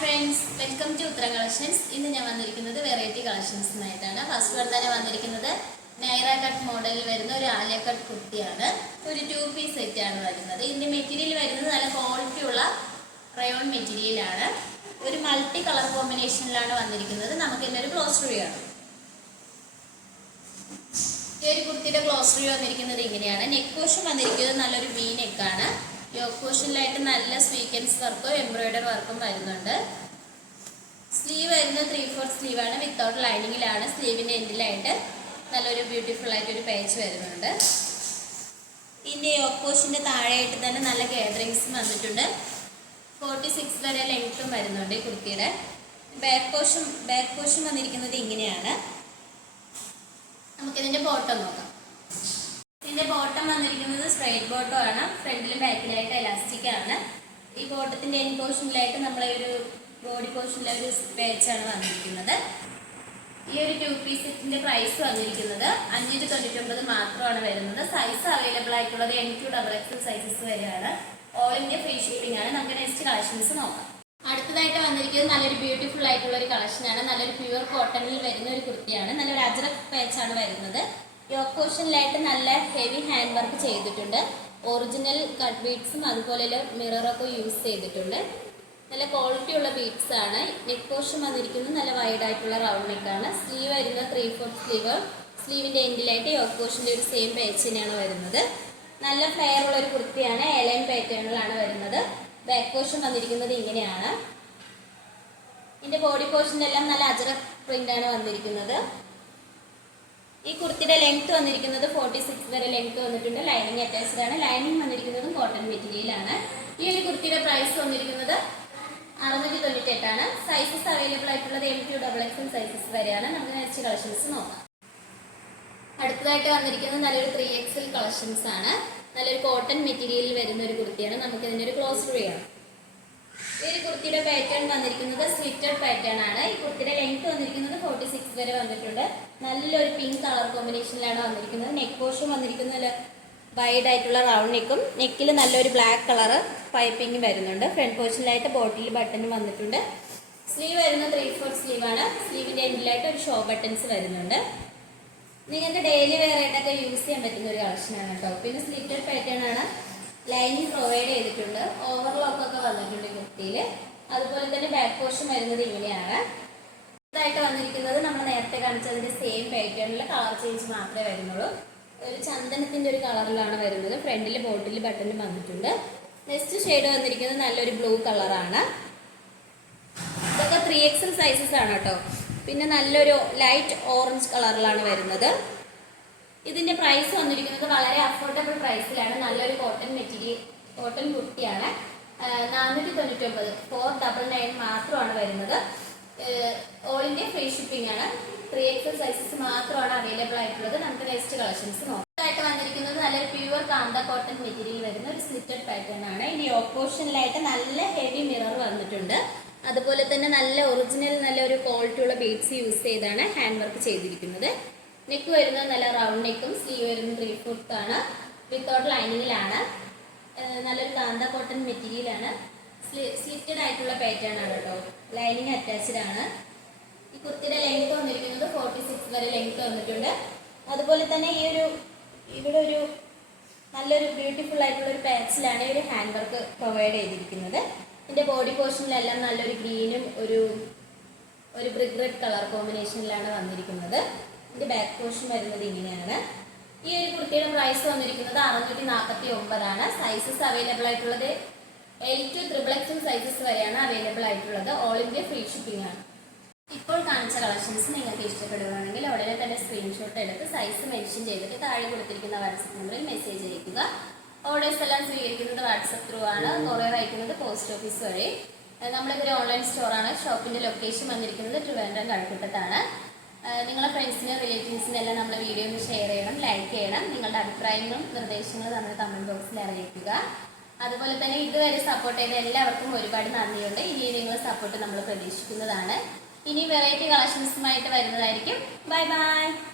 Friends, welcome to Uttara collections. ഇന്ന് ഞാൻ വന്നിരിക്കുന്നത് വെറൈറ്റി കളക്ഷൻസിനായിട്ടാണ്. ഫസ്റ്റ് വൺ തന്നെ വന്നിരിക്കുന്നത് നൈറ കട്ട് മോഡലിൽ വരുന്ന ഒരു ആലിയ കട്ട് കുർത്തിയാണ്. ഒരു 2 പീസ് സെറ്റ് ആണ് വരുന്നത്. ഇതിന്റെ മെറ്റീരിയൽ വരുന്നത് നല്ല ക്വാളിറ്റി ഉള്ള റയോൺ മെറ്റീരിയലാണ്. ഒരു മൾട്ടി കളർ കോമ്പിനേഷനിലാണ് വന്നിരിക്കുന്നത്. നമുക്ക് ഇതിനൊരു ക്ലോസ് റിവ്യൂ ആണ്. ഈ ഒരു കുർത്തിയുടെ ക്ലോസ് റിവ്യൂ വന്നിരിക്കുന്നത് ഇങ്ങനെയാണ്. നെക്ക് പോർഷൻ വന്നിരിക്കുന്നത് നല്ലൊരു വി നെക്കാണ്. യോക്ക് പോർഷനിലായിട്ട് നല്ല സ്വീക്വൻസ് വർക്കും എംബ്രോയിഡറി വർക്കും വരുന്നുണ്ട്. സ്ലീവ് വരുന്നത് 3/4 സ്ലീവാണ്. വിത്തൗട്ട് ലൈനിങ്ങിലാണ്. സ്ലീവിൻ്റെ എൻഡിലായിട്ട് നല്ലൊരു ബ്യൂട്ടിഫുൾ ആയിട്ടൊരു പേച്ച് വരുന്നുണ്ട്. ഇതിൻ്റെ യോക്ക് പോർഷൻ്റെ താഴെയായിട്ട് തന്നെ നല്ല ഗാദറിങ്സും വന്നിട്ടുണ്ട്. 46 വരെ ലെങ്ത്തും വരുന്നുണ്ട് ഈ കുർത്തിയുടെ. ബാക്ക് പോർഷൻ വന്നിരിക്കുന്നത് ഇങ്ങനെയാണ്. നമുക്കിതിൻ്റെ ബോട്ടം നോക്കാം. ഇതിന്റെ ബോട്ടം വന്നിരിക്കുന്നത് സ്ട്രൈറ്റ് ബോട്ടം ആണ്. ഫ്രണ്ടിലും ബാക്കിലായിട്ട് എലാസ്റ്റിക് ആണ്. ഈ ബോട്ടത്തിന്റെ എൻഡ് പോർഷനിലായിട്ട് നമ്മളെ ഒരു ബോഡി പോർഷനിലെ ഒരു പേച്ചാണ് വന്നിരിക്കുന്നത്. ഈ ഒരു 2 പീസ് സെറ്റിന്റെ പ്രൈസ് വന്നിരിക്കുന്നത് 599 മാത്രമാണ് വരുന്നത്. സൈസ് അവൈലബിൾ ആയിട്ടുള്ളത് M2XXL സൈസസ് വരെയാണ്. ഓൾ ഇന്ത്യ ഫ്രീ ഷിപ്പിംഗ് ആണ്. നമുക്ക് നെക്സ്റ്റ് കളക്ഷൻസ് നോക്കാം. അടുത്തതായിട്ട് വന്നിരിക്കുന്നത് നല്ലൊരു ബ്യൂട്ടിഫുൾ ആയിട്ടുള്ള ഒരു കളക്ഷനാണ്. നല്ലൊരു പ്യുവർ കോട്ടണിൽ വരുന്ന ഒരു കുർത്തിയാണ്. നല്ലൊരു അജ്രക് പേച്ചാണ് വരുന്നത്. യോക്ക് പോർഷനിലായിട്ട് നല്ല ഹെവി ഹാൻഡ് വർക്ക് ചെയ്തിട്ടുണ്ട്. ഒറിജിനൽ കട്ട് ബീഡ്സും അതുപോലെ മിററൊക്കെ യൂസ് ചെയ്തിട്ടുണ്ട്. നല്ല ക്വാളിറ്റി ഉള്ള ബീഡ്സ് ആണ്. നെക്ക് പോർഷൻ വന്നിരിക്കുന്നത് നല്ല വൈഡ് ആയിട്ടുള്ള റൗണ്ട് നെക്കാണ്. സ്ലീവ് വരുന്നത് 3/4 സ്ലീവ്. സ്ലീവിൻ്റെ എൻഡിലായിട്ട് യോക്ക് പോർഷൻ്റെ ഒരു സെയിം പേച്ചിനാണ് വരുന്നത്. നല്ല ഫ്ലെയർ ഉള്ള ഒരു കുർത്തിയാണ്. എലൈൻ പാറ്റേണിലാണ് വരുന്നത്. ബാക്ക് പോർഷൻ വന്നിരിക്കുന്നത് ഇങ്ങനെയാണ്. ഇതിൻ്റെ ബോഡി പോർഷനിലെല്ലാം നല്ല അജറക് പ്രിൻ്റാണ് വന്നിരിക്കുന്നത്. ഈ കുർത്തിയുടെ ലെങ്ത് വന്നിരിക്കുന്നത് 46 വരെ ലെങ്ത് വന്നിട്ടുണ്ട്. ലൈനിങ് അറ്റാച്ച്ഡ് ആണ്. ലൈനിങ് വന്നിരിക്കുന്നതും കോട്ടൺ മെറ്റീരിയലാണ്. ഈ ഒരു കുർത്തിയുടെ പ്രൈസ് വന്നിരിക്കുന്നത് 698 ആണ്. സൈസസ് അവൈലബിൾ ആയിട്ടുള്ളത് M2XXL സൈസസ് വരെയാണ്. നമുക്ക് നെക്സ്റ്റ് കളക്ഷൻസ് നോക്കാം. അടുത്തതായിട്ട് വന്നിരിക്കുന്നത് നല്ലൊരു 3XL കളക്ഷൻസ് ആണ്. നല്ലൊരു കോട്ടൺ മെറ്റീരിയലിൽ വരുന്ന ഒരു കുർത്തിയാണ്. നമുക്ക് ഇതിൻ്റെ ഒരു ക്ലോസ് റിവ്യൂ ആണ്. ഈ ഒരു കുർത്തിയുടെ പാറ്റേൺ വന്നിരിക്കുന്നത് സ്ലിറ്റഡ് പാറ്റേൺ ആണ്. ഈ കുർത്തിയുടെ ലെങ്ത് വന്നിരിക്കുന്നത് 46 വരെ വന്നിട്ടുണ്ട്. നല്ലൊരു പിങ്ക് കളർ കോമ്പിനേഷനിലാണ് വന്നിരിക്കുന്നത്. നെക്ക് പോർഷൻ വന്നിരിക്കുന്നത് വൈഡ് ആയിട്ടുള്ള റൗണ്ട് നെക്കും നെക്കിൽ നല്ലൊരു ബ്ലാക്ക് കളർ പൈപ്പിംഗ് വരുന്നുണ്ട്. ഫ്രണ്ട് പോർഷനിലായിട്ട് ബോട്ടിൽ ബട്ടൺ വന്നിട്ടുണ്ട്. സ്ലീവ് വരുന്നത് 3/4 സ്ലീവാണ്. സ്ലീവിൻ്റെ എൻഡിലായിട്ട് ഒരു ഷോ ബട്ടൺസ് വരുന്നുണ്ട്. നിങ്ങൾക്ക് ഡെയിലി വെയർ ആയിട്ടൊക്കെ യൂസ് ചെയ്യാൻ പറ്റുന്ന ഒരു കളക്ഷനാണ് കേട്ടോ. പിന്നെ സ്ലിറ്റഡ് പാറ്റേൺ ആണ്. ലൈനിങ് പ്രൊവൈഡ് ചെയ്തിട്ടുണ്ട്. ഓവർലോക്കൊക്കെ വന്നിട്ടുണ്ട് കുർത്തിയിൽ. അതുപോലെ തന്നെ ബാക്ക് പോർഷൻ വരുന്നത് ഇങ്ങനെയാണ്. ഇതായിട്ട് വന്നിരിക്കുന്നത് നമ്മൾ നേരത്തെ കാണിച്ചതിൻ്റെ സെയിം പാറ്റേണിൽ കളർ ചേഞ്ച് മാത്രമേ വരുന്നുള്ളൂ. ഒരു ചന്ദനത്തിൻ്റെ ഒരു കളറിലാണ് വരുന്നത്. ഫ്രണ്ടിൽ ബോട്ടിൽ ബട്ടൺ വന്നിട്ടുണ്ട്. നെക്സ്റ്റ് ഷെയ്ഡ് വന്നിരിക്കുന്നത് നല്ലൊരു ബ്ലൂ കളറാണ്. ഇതൊക്കെ 3XL സൈസസ് ആണ് കേട്ടോ. പിന്നെ നല്ലൊരു ലൈറ്റ് ഓറഞ്ച് കളറിലാണ് വരുന്നത്. ഇതിന്റെ പ്രൈസ് വന്നിരിക്കുന്നത് വളരെ അഫോർഡബിൾ പ്രൈസിലാണ്. നല്ലൊരു കോട്ടൺ മെറ്റീരിയൽ കോട്ടൺ കുർത്തിയാണ്. 499 499 മാത്രമാണ് വരുന്നത്. ഓൾ ഇന്ത്യ ഫ്രീ ഷിപ്പിംഗ് ആണ്. 3XL സൈസസ് മാത്രമാണ് അവൈലബിൾ ആയിട്ടുള്ളത്. നമുക്ക് നെക്സ്റ്റ് കളക്ഷൻസ് നോക്കാം. ആയിട്ട് വന്നിരിക്കുന്നത് നല്ലൊരു പ്യുവർ കാന്ത കോട്ടൺ മെറ്റീരിയൽ വരുന്ന ഒരു സ്ലിറ്റഡ് പാറ്റേൺ ആണ്. ഇനി യോക്ക് പോർഷനിലായിട്ട് നല്ല ഹെവി മിറർ വന്നിട്ടുണ്ട്. അതുപോലെ തന്നെ നല്ല ഒറിജിനൽ നല്ലൊരു ക്വാളിറ്റി ഉള്ള ബീഡ്സ് യൂസ് ചെയ്താണ് ഹാൻഡ് വർക്ക് ചെയ്തിരിക്കുന്നത്. നെക്ക് വരുന്നത് നല്ല റൗണ്ട് നെക്കും. സ്ലീവ് വരുന്നത് 3/4 ആണ്. വിത്തൗട്ട് ലൈനിങ്ങിലാണ്. നല്ലൊരു കാന്ത കോട്ടൺ മെറ്റീരിയലാണ്. സ്ലിറ്റഡ് ആയിട്ടുള്ള പാറ്റേൺ ആണ് കേട്ടോ. ലൈനിങ് അറ്റാച്ച്ഡ് ആണ്. ഈ കുർത്തിയുടെ ലെങ്ത് വന്നിരിക്കുന്നത് 46 വരെ ലെങ്ത് വന്നിട്ടുണ്ട്. അതുപോലെ തന്നെ ഇവിടെ ഒരു നല്ലൊരു ബ്യൂട്ടിഫുൾ ആയിട്ടുള്ള ഒരു പാച്ചിലാണ് ഈ ഒരു ഹാൻഡ് വർക്ക് പ്രൊവൈഡ് ചെയ്തിരിക്കുന്നത്. ഇതിൻ്റെ ബോഡി പോർഷനിലെല്ലാം നല്ലൊരു ഗ്രീനും ഒരു ബ്രിക്ക് റെഡ് കളർ കോമ്പിനേഷനിലാണ് വന്നിരിക്കുന്നത്. ഇതിൻ്റെ ബാക്ക് പോർഷൻ വരുന്നത് ഇങ്ങനെയാണ്. ഈ ഒരു കുർത്തിയുടെ പ്രൈസ് വന്നിരിക്കുന്നത് 649 ആണ്. സൈസസ് അവൈലബിൾ ആയിട്ടുള്ളത് L2XXL സൈസസ് വരെയാണ് അവൈലബിൾ ആയിട്ടുള്ളത്. ഓൾ ഇന്ത്യ ഫ്രീ ഷിപ്പിംഗ് ആണ്. ഇപ്പോൾ കാണിച്ച കളക്ഷൻസ് നിങ്ങൾക്ക് ഇഷ്ടപ്പെടുകയാണെങ്കിൽ ഉടനെ തന്നെ സ്ക്രീൻഷോട്ട് എടുത്ത് സൈസ് മെൻഷൻ ചെയ്തിട്ട് താഴെ കൊടുത്തിരിക്കുന്ന വാട്സപ്പ് നമ്പറിൽ മെസ്സേജ് അയയ്ക്കുക. ഓർഡേഴ്സ് എല്ലാം സ്വീകരിക്കുന്നത് വാട്സപ്പ് ത്രൂ ആണ്. കൊറിയർ അയക്കുന്നത് പോസ്റ്റ് ഓഫീസ് വഴി. നമ്മളിതൊരു ഓൺലൈൻ സ്റ്റോറാണ്. ഷോപ്പിൻ്റെ ലൊക്കേഷൻ വന്നിരിക്കുന്നത് ട്രിവാൻഡ്രം കഴക്കൂട്ടത്താണ്. നിങ്ങളുടെ ഫ്രണ്ട്സിനും റിലേറ്റീവ്സിനും എല്ലാം നമ്മുടെ വീഡിയോ ഒന്ന് ഷെയർ ചെയ്യണം, ലൈക്ക് ചെയ്യണം. നിങ്ങളുടെ അഭിപ്രായങ്ങളും നിർദ്ദേശങ്ങളും നമ്മുടെ കമൻറ്റ് ബോക്സിൽ അറിയിക്കുക. അതുപോലെ തന്നെ ഇതുവരെ സപ്പോർട്ട് ചെയ്ത എല്ലാവർക്കും ഒരുപാട് നന്ദിയുണ്ട്. ഇനി നിങ്ങളുടെ സപ്പോർട്ട് നമ്മൾ പ്രതീക്ഷിക്കുന്നതാണ്. ഇനി വെറൈറ്റി കളക്ഷൻസുമായിട്ട് വരുന്നതായിരിക്കും. Bye bye.